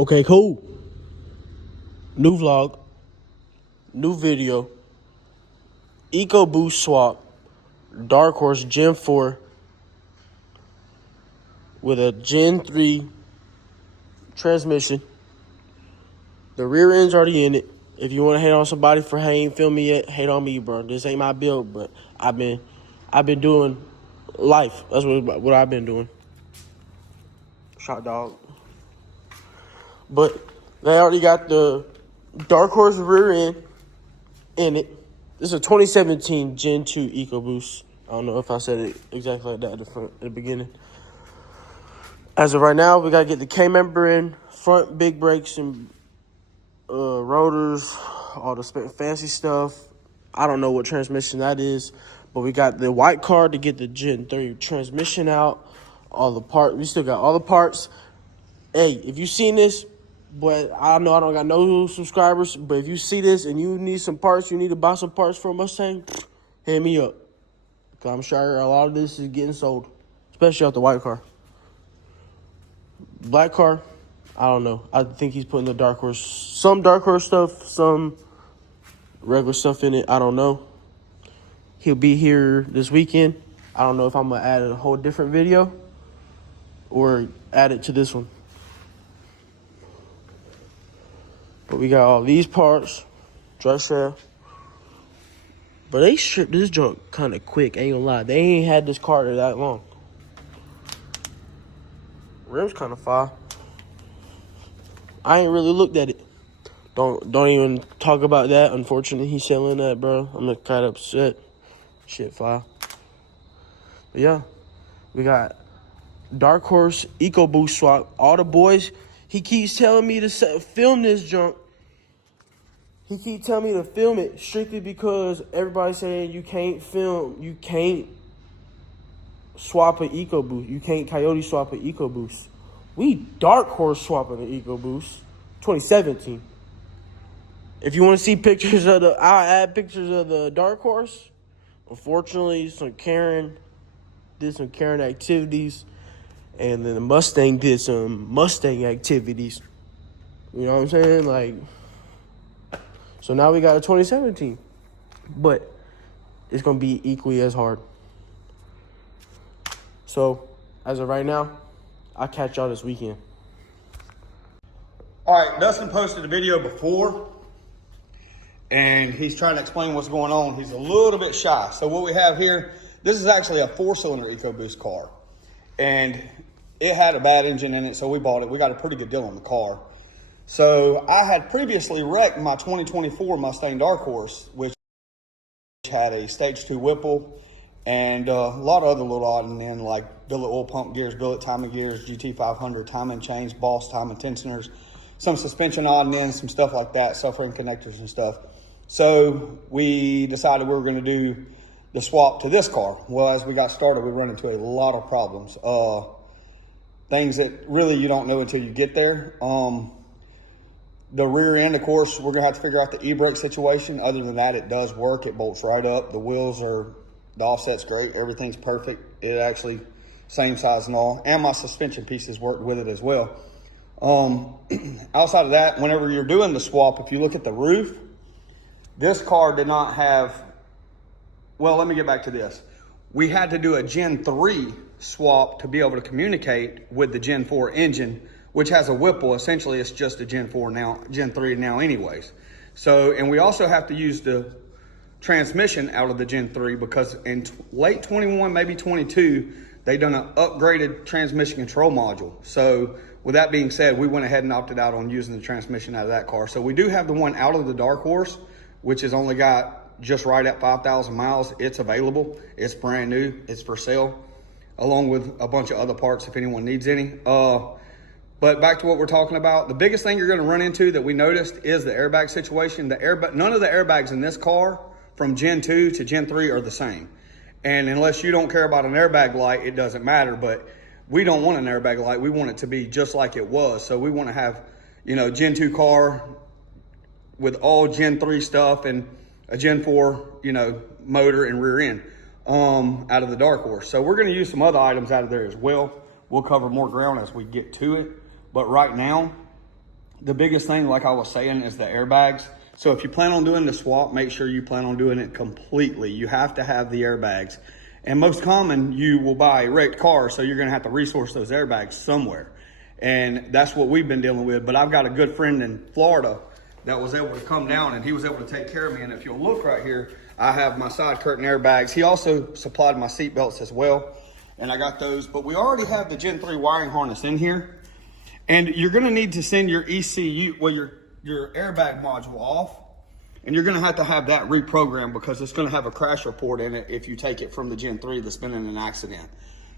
Okay, cool. New vlog, new video, EcoBoost swap, darkhorse gen4 with a gen3 transmission. The rear end's already in it. If you want to hate on somebody for ain't filmed me yet, hate on me, bro. This ain't my build, but I've been doing life. That's what I've been doing. Shot dog. But they already got the darkhorse rear end in it. This is a 2017 Gen2 EcoBoost. I don't know if I said it exactly like that at the beginning. As of right now, we got to get the K-member in, front big brakes and rotors, all the fancy stuff. I don't know what transmission that is, but we got the white card to get the Gen3 transmission out. All the parts, we still got all the parts. Hey, if you seen this, but I know I don't got no subscribers, but if you see this and you need some parts, you need to buy some parts for a Mustang, hit me up. Because I'm sure a lot of this is getting sold, especially off the white car. Black car, I don't know. I think he's putting the darkhorse, some darkhorse stuff, some regular stuff in it. I don't know. He'll be here this weekend. I don't know if I'm going to add a whole different video or add it to this one. But we got all these parts, dress shaft. But they stripped this junk kind of quick, ain't gonna lie. They ain't had this car that long. Rims kind of fire. I ain't really looked at it. Don't even talk about that. Unfortunately, he's selling that, bro. I'm kind of upset. Shit fire. But yeah, we got darkhorse EcoBoost swap. All the boys, he keeps telling me to film this junk. He keep telling me to film it strictly because everybody's saying you can't swap an EcoBoost. You can't coyote swap an EcoBoost. We darkhorse swapping an EcoBoost, 2017. If you want to see pictures of I'll add pictures of the darkhorse. Unfortunately, Karen did some Karen activities, and then the Mustang did some Mustang activities. You know what I'm saying? Like, so now we got a 2017, but it's gonna be equally as hard. So, as of right now, I'll catch y'all this weekend. All right, Dustin posted a video before, and he's trying to explain what's going on. He's a little bit shy. So what we have here, this is actually a 4-cylinder EcoBoost car, and it had a bad engine in it, so we bought it. We got a pretty good deal on the car. So I had previously wrecked my 2024 Mustang Darkhorse, which had a stage 2 Whipple and a lot of other little odd and end like billet oil pump gears, billet timing gears, GT500 timing chains, Boss timing tensioners, some suspension odd and ends, some stuff like that, self-ring connectors and stuff. So we decided we were going to do the swap to this car. Well, as we got started, we run into a lot of problems. Things that really you don't know until you get there. The rear end, of course, we're going to have to figure out the e-brake situation. Other than that, it does work. It bolts right up. The wheels the offset's great. Everything's perfect. It actually, same size and all. And my suspension pieces worked with it as well. Outside of that, whenever you're doing the swap, if you look at the roof, this car did not have, well, let me get back to this. We had to do a Gen 3 swap to be able to communicate with the Gen 4 engine, which has a Whipple. Essentially, it's just a Gen 4 now, Gen 3 now anyways. So, and we also have to use the transmission out of the Gen 3 because in late 21, maybe 22, they done an upgraded transmission control module. So with that being said, we went ahead and opted out on using the transmission out of that car. So we do have the one out of the Darkhorse, which has only got just right at 5,000 miles. It's available. It's brand new. It's for sale, along with a bunch of other parts if anyone needs any. But back to what we're talking about, the biggest thing you're going to run into that we noticed is the airbag situation. None of the airbags in this car from Gen 2 to Gen 3 are the same. And unless you don't care about an airbag light, it doesn't matter. But we don't want an airbag light. We want it to be just like it was. So we want to have, Gen 2 car with all Gen 3 stuff and a Gen 4, motor and rear end out of the Darkhorse. So we're going to use some other items out of there as well. We'll cover more ground as we get to it. But right now, the biggest thing, like I was saying, is the airbags. So if you plan on doing the swap, make sure you plan on doing it completely. You have to have the airbags. And most common, you will buy a wrecked car, so you're gonna have to resource those airbags somewhere. And that's what we've been dealing with. But I've got a good friend in Florida that was able to come down, and he was able to take care of me. And if you'll look right here, I have my side curtain airbags. He also supplied my seat belts as well, and I got those. But we already have the Gen 3 wiring harness in here. And you're gonna need to send your ECU, well, your airbag module off, and you're gonna have to have that reprogrammed because it's gonna have a crash report in it if you take it from the Gen 3 that's been in an accident.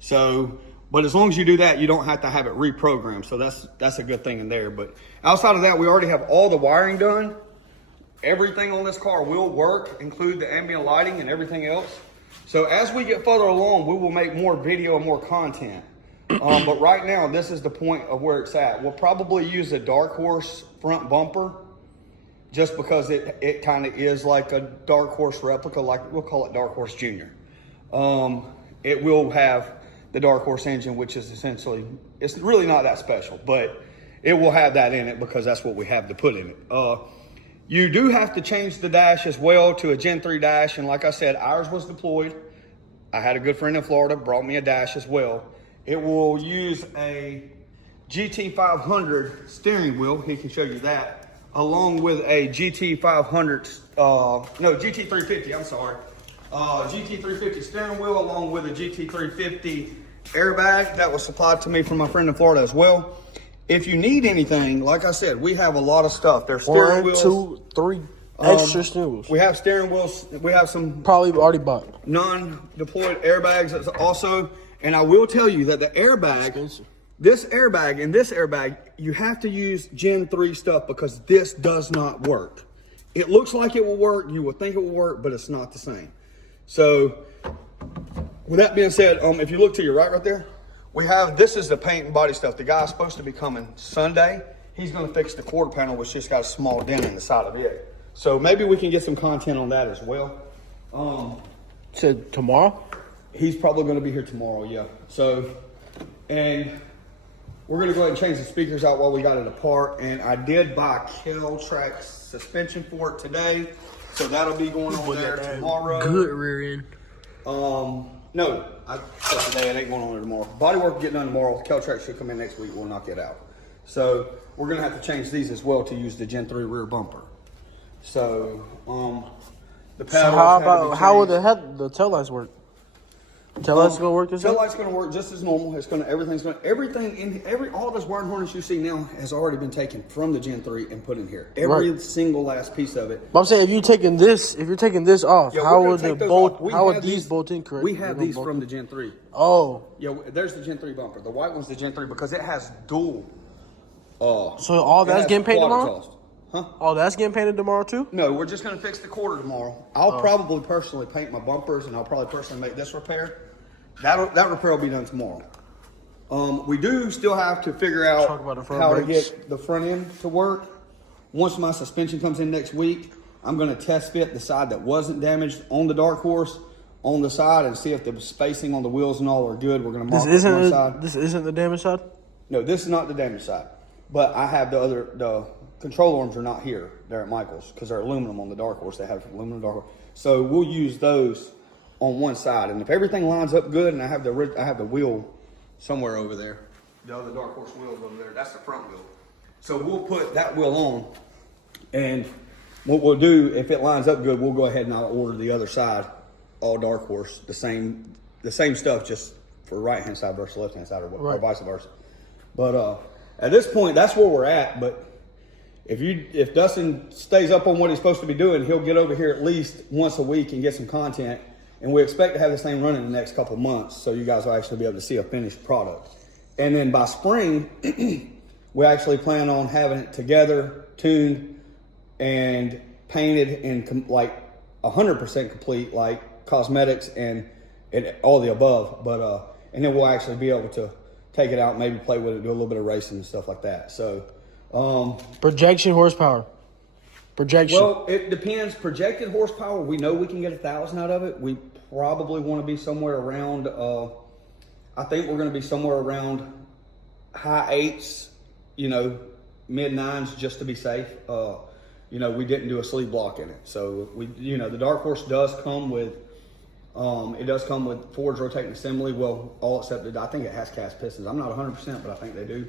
So, but as long as you do that, you don't have to have it reprogrammed. So that's a good thing in there. But outside of that, we already have all the wiring done. Everything on this car will work, include the ambient lighting and everything else. So as we get further along, we will make more video and more content. But right now, this is the point of where it's at. We'll probably use a darkhorse front bumper just because it kind of is like a darkhorse replica, like we'll call it darkhorse junior. It will have the darkhorse engine, which is essentially, it's really not that special, but it will have that in it because that's what we have to put in it. You do have to change the dash as well to a Gen 3 dash. And like I said, ours was deployed. I had a good friend in Florida, brought me a dash as well. It will use a GT500 steering wheel. He can show you that, along with a GT350, I'm sorry. GT350 steering wheel, along with a GT350 airbag that was supplied to me from my friend in Florida as well. If you need anything, like I said, we have a lot of stuff. There's steering wheels. 1, 2, 3 extra steering wheels. We have steering wheels. We have some probably already bought non-deployed airbags also. And I will tell you that the airbag, this airbag and this airbag, you have to use Gen 3 stuff because this does not work. It looks like it will work. You would think it will work, but it's not the same. So with that being said, if you look to your right there, we have, this is the paint and body stuff. The guy's supposed to be coming Sunday. He's going to fix the quarter panel, which just got a small dent in the side of it. So maybe we can get some content on that as well. Said tomorrow? He's probably going to be here tomorrow, yeah. So, and we're going to go ahead and change the speakers out while we got it apart. And I did buy Kel-Track suspension for it today. So that'll be going on there tomorrow. Good rear end. No, I said today it ain't going on there tomorrow. Bodywork will get done tomorrow. Kel-Track should come in next week. We'll knock it out. So we're going to have to change these as well to use the Gen 3 rear bumper. So, the paddles how will the tail lights work? Tail lights gonna work this way? Tail lights gonna work just as normal. It's gonna all this wiring harness you see now has already been taken from the Gen 3 and put in here. Every single last piece of it. But I'm saying if you're taking this off, how would these bolt in correct? We have these from the Gen 3. Oh. Yeah, there's the Gen 3 bumper. The white one's the Gen 3 because it has dual. So all that's getting painted tomorrow? Exhaust. Huh? Oh, that's getting painted tomorrow too? No, we're just going to fix the quarter tomorrow. I'll probably personally paint my bumpers, and I'll probably personally make this repair. That repair will be done tomorrow. We do still have to figure out how to get the front end to work. Once my suspension comes in next week, I'm going to test fit the side that wasn't damaged on the darkhorse on the side and see if the spacing on the wheels and all are good. We're going to mark it on the side. This isn't the damaged side? No, this is not the damaged side. But I have the control arms are not here. They're at Michael's because they're aluminum on the darkhorse. They have aluminum darkhorse. So we'll use those on one side. And if everything lines up good, and I have the wheel somewhere over there, the other darkhorse wheels over there, that's the front wheel. So we'll put that wheel on, and what we'll do, if it lines up good, we'll go ahead and I'll order the other side, all darkhorse, the same stuff, just for right hand side versus left hand side, or vice versa. But at this point, that's where we're at. But if Dustin stays up on what he's supposed to be doing, he'll get over here at least once a week and get some content. And we expect to have this thing running in the next couple of months, so you guys will actually be able to see a finished product. And then by spring, we actually plan on having it together, tuned, and painted and like 100% complete, like cosmetics and all the above. But and then we'll actually be able to take it out, maybe play with it, do a little bit of racing and stuff like that. So projection horsepower. Projection. Well, it depends. Projected horsepower, we know we can get 1,000 out of it. We probably want to be somewhere around, I think we're going to be somewhere around high 8s, mid-9s just to be safe. You know, we didn't do a sleeve block in it. So we, you know, the Dark Horse does come with, it does come with forged rotating assembly. Well, all except that I think it has cast pistons. I'm not 100%, but I think they do.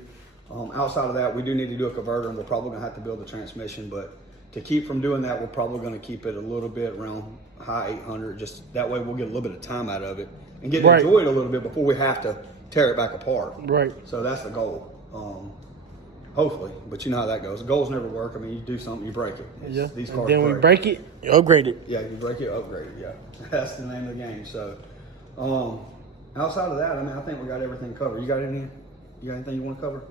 Outside of that, we do need to do a converter, and we're probably gonna have to build the transmission. But to keep from doing that, we're probably gonna keep it a little bit around high 800. Just that way, we'll get a little bit of time out of it and get to enjoy it a little bit before we have to tear it back apart. Right. So that's the goal. Hopefully, but you know how that goes. Goals never work. I mean, you do something, you break it. Yeah. These And cars then we break it, you upgrade it. Yeah, you break it, upgrade it. Yeah, that's the name of the game. So, outside of that, I mean, I think we got everything covered. You got anything you want to cover?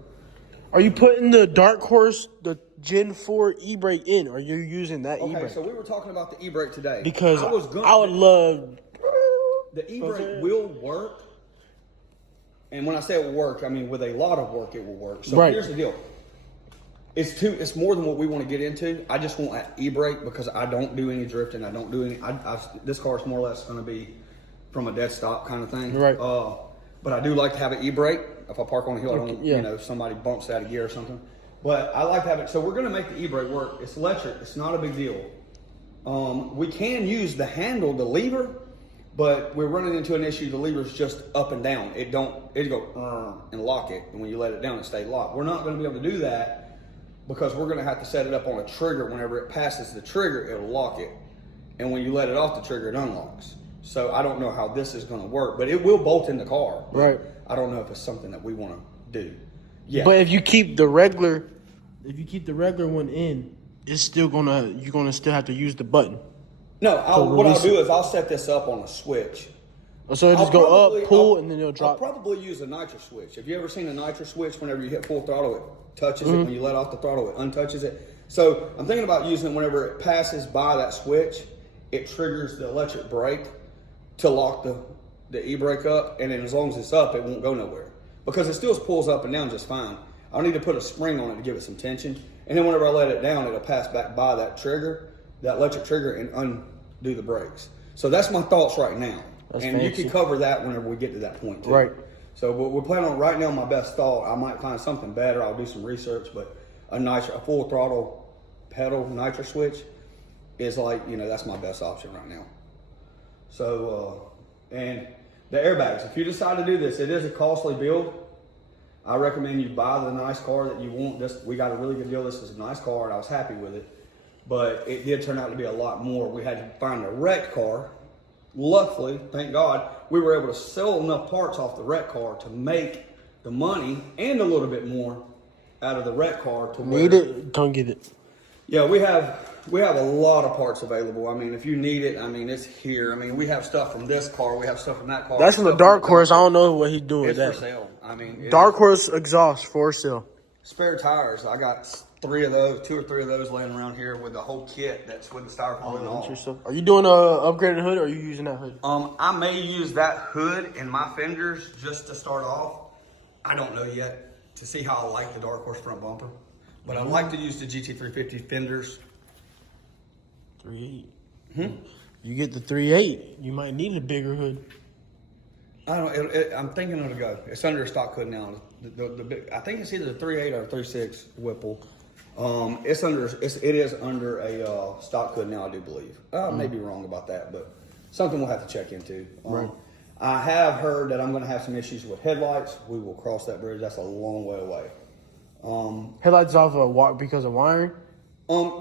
Are you putting the Dark Horse, the Gen 4 e-brake in? Or are you using that e-brake? Okay, so we were talking about the e-brake today. Because I would love... The e-brake will work. And when I say it will work, I mean with a lot of work it will work. So here's the deal. It's more than what we want to get into. I just want that e-brake because I don't do any drifting. I don't do any. This car is more or less going to be from a dead stop kind of thing. Right. But I do like to have an e-brake. If I park on a hill, I don't, you know, if somebody bumps out of gear or something. But I like to have it. So we're going to make the e-brake work. It's electric. It's not a big deal. We can use the handle, the lever, but we're running into an issue. The lever's just up and down. It go and lock it. And when you let it down, it stays locked. We're not going to be able to do that because we're going to have to set it up on a trigger. Whenever it passes the trigger, it'll lock it. And when you let it off the trigger, it unlocks. So I don't know how this is going to work, but it will bolt in the car. Right. I don't know if it's something that we want to do. Yeah. But if you keep the regular one in, it's still you're gonna still have to use the button. No, what I'll do is I'll set this up on a switch. So it'll just go up, pull, and then it'll drop. I'll probably use a nitro switch. Have you ever seen a nitro switch? Whenever you hit full throttle, it touches it. When you let off the throttle, it untouches it. So I'm thinking about using it whenever it passes by that switch, it triggers the electric brake to lock the e-brake up. And then as long as it's up, it won't go nowhere. Because it still pulls up and down just fine. I'll need to put a spring on it to give it some tension. And then whenever I let it down, it'll pass back by that trigger, that electric trigger, and undo the brakes. So that's my thoughts right now. That's fancy. You can cover that whenever we get to that point too. Right. So we're planning on right now. My best thought, I might find something better. I'll do some research, but a full throttle pedal nitro switch is like, you know, that's my best option right now. So and the airbags. If you decide to do this, it is a costly build. I recommend you buy the nice car that you want. We got a really good deal. This is a nice car, and I was happy with it. But it did turn out to be a lot more. We had to find a wrecked car. Luckily, thank God, we were able to sell enough parts off the wrecked car to make the money and a little bit more out of the wrecked car. Need it? Don't get it. Yeah, we have a lot of parts available. I mean, if you need it, I mean, it's here. I mean, we have stuff from this car. We have stuff from that car. That's from the Dark Horse. I don't know what he's doing with that. It's for sale. I mean, Dark Horse exhaust for sale. Spare tires. I got 3 of those, 2 or 3 of those laying around here with the whole kit that's with the styrofoam and all. Are you doing a upgraded hood, or are you using that hood? I may use that hood in my fenders just to start off. I don't know yet to see how I like the Dark Horse front bumper, but I like to use the GT350 fenders. 3.8. You get the 3.8, you might need a bigger hood. I don't. I'm thinking it'll go. It's under a stock hood now. I think it's either the 3.8 or 3.6 Whipple. It is under a stock hood now, I do believe. I may be wrong about that, but something we'll have to check into. Right. I have heard that I'm going to have some issues with headlights. We will cross that bridge. That's a long way away. Headlights off because of wiring?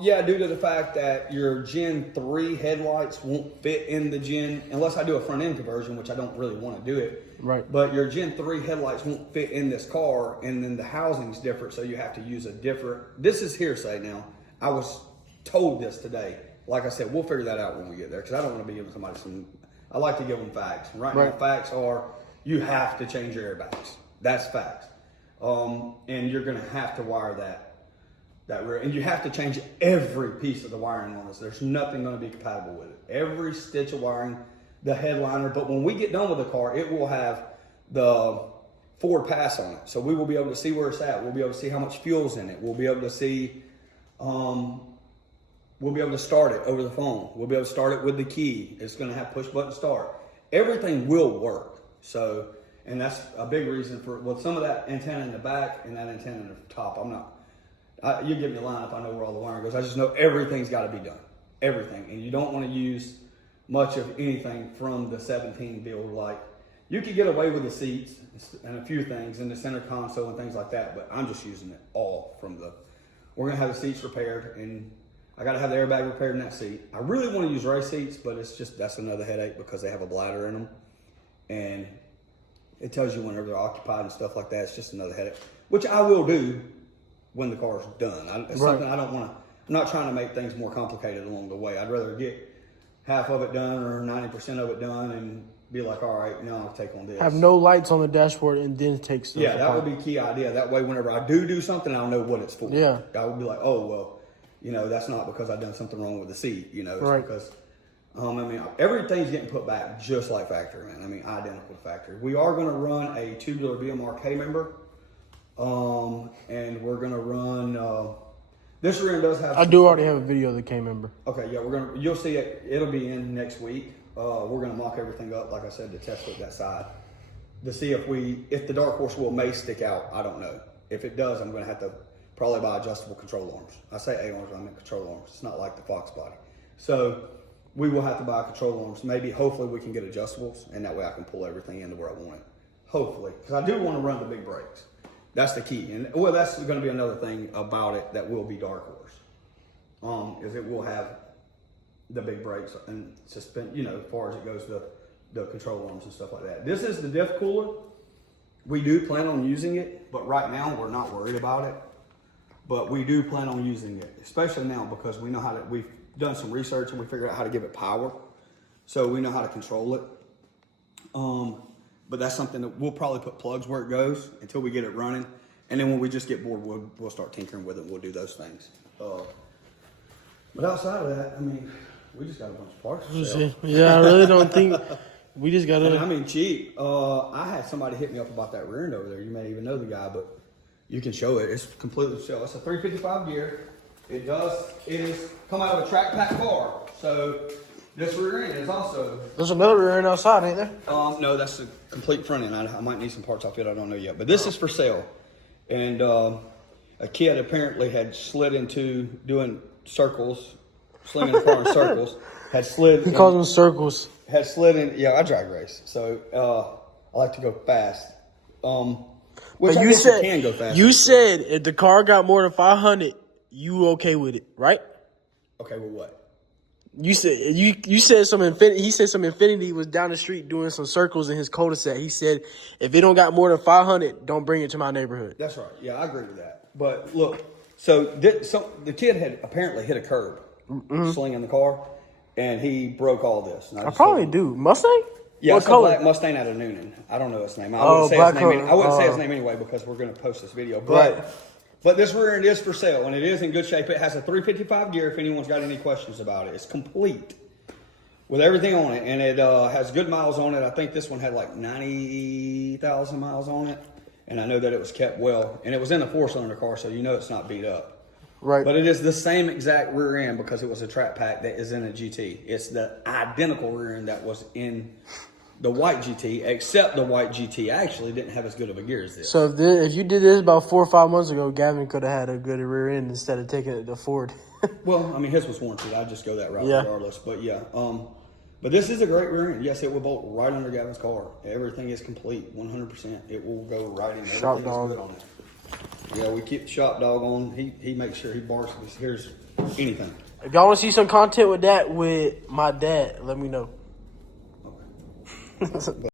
Yeah, due to the fact that your Gen 3 headlights won't fit in the Gen, unless I do a front end conversion, which I don't really want to do it. Right. But your Gen 3 headlights won't fit in this car, and then the housing's different, so you have to use a different. This is hearsay now. I was told this today. Like I said, we'll figure that out when we get there, because I don't want to be giving somebody some. I like to give them facts. Right now, facts are you have to change your airbags. That's facts. And you're going to have to wire that rear, and you have to change every piece of the wiring on this. There's nothing going to be compatible with it. Every stitch of wiring, the headliner. But when we get done with the car, it will have the forward pass on it. So we will be able to see where it's at. We'll be able to see how much fuel's in it. We'll be able to see, we'll be able to start it over the phone. We'll be able to start it with the key. It's going to have push button start. Everything will work. So, and that's a big reason for, well, some of that antenna in the back and that antenna in the top. You give me a lineup, I know where all the wiring goes. I just know everything's got to be done. Everything. And you don't want to use much of anything from the 17 build. Like, you could get away with the seats and a few things in the center console and things like that, but I'm just using it all from the, we're going to have the seats repaired, and I got to have the airbag repaired in that seat. I really want to use race seats, but it's just, that's another headache because they have a bladder in them. And it tells you whenever they're occupied and stuff like that. It's just another headache, which I will do when the car's done. It's something I don't want to, I'm not trying to make things more complicated along the way. I'd rather get half of it done or 90% of it done and be like, all right, now I'll take on this. Have no lights on the dashboard and then take stuff. Yeah, that would be key idea. That way, whenever I do something, I'll know what it's for. Yeah. I would be like, oh, well, you know, that's not because I've done something wrong with the seat. You know, it's because, I mean, everything's getting put back just like factory, man. I mean, identical to factory. We are going to run a tubular BMR K member. And we're gonna run. This rear end does have. I do already have a video of the K member. Okay, yeah, you'll see it. It'll be in next week. We're gonna mock everything up, like I said, to test with that side to see if the dark horse will may stick out. I don't know. If it does, I'm gonna have to probably buy adjustable control arms. I say A arms, I mean control arms. It's not like the Fox body. So we will have to buy control arms. Maybe, hopefully, we can get adjustables, and that way I can pull everything into where I want it. Hopefully, because I do want to run the big brakes. That's the key. And well, that's going to be another thing about it that will be dark horse. Is it will have the big brakes and suspend, you know, as far as it goes to the control arms and stuff like that. This is the diff cooler. We do plan on using it, but right now we're not worried about it. But we do plan on using it, especially now because we know how to, we've done some research and we figured out how to give it power. So we know how to control it. But that's something that we'll probably put plugs where it goes until we get it running. And then when we just get bored, we'll start tinkering with it. We'll do those things. But outside of that, I mean, we just got a bunch of parts to sell. Yeah, I really don't think we just got to. I mean, cheap. I had somebody hit me up about that rear end over there. You may even know the guy, but you can show it. It's completely show. It's a 355 gear. It is come out of a track pack car. So this rear end is also. There's another rear end outside, ain't there? No, that's a complete front end. I might need some parts off it. I don't know yet. But this is for sale. And a kid apparently had slid into doing circles, slinging the car in circles. Had slid. He calls them circles. Had slid in. Yeah, I drag race, so I like to go fast. Which but I guess you can go fast. You said if the car got more than 500, you okay with it, right? Okay, with what? You said you said some Infinity. He said some Infinity was down the street doing some circles in his cul-de-sac. He said if it don't got more than 500, don't bring it to my neighborhood. That's right. Yeah, I agree with that. But look, so the kid had apparently hit a curb, slinging the car, and he broke all this. I probably do. Mustang? Yeah, what it's color? a black Mustang out of Noonan. I don't know its name. I wouldn't say his name anyway because we're going to post this video. But Right. But this rear end is for sale, and it is in good shape. It has a 355 gear if anyone's got any questions about it. It's complete with everything on it, and it has good miles on it. I think this one had like 90,000 miles on it, and I know that it was kept well. And it was in a 4-cylinder car, so you know it's not beat up. Right. But it is the same exact rear end because it was a trap pack that is in a GT. It's the identical rear end that was in the white GT, except the white GT actually didn't have as good of a gear as this. So if you did this about 4 or 5 months ago, Gavin could have had a good rear end instead of taking it to Ford. Well, I mean, his was warranted. I'd just go that route regardless. But yeah, but this is a great rear end. Yes, it will bolt right under Gavin's car. Everything is complete, 100%. It will go right in. Shop dog. Good on it. Yeah, we keep the shop dog on. He makes sure he barks if he hears anything. If y'all want to see some content with that with my dad, let me know. Okay.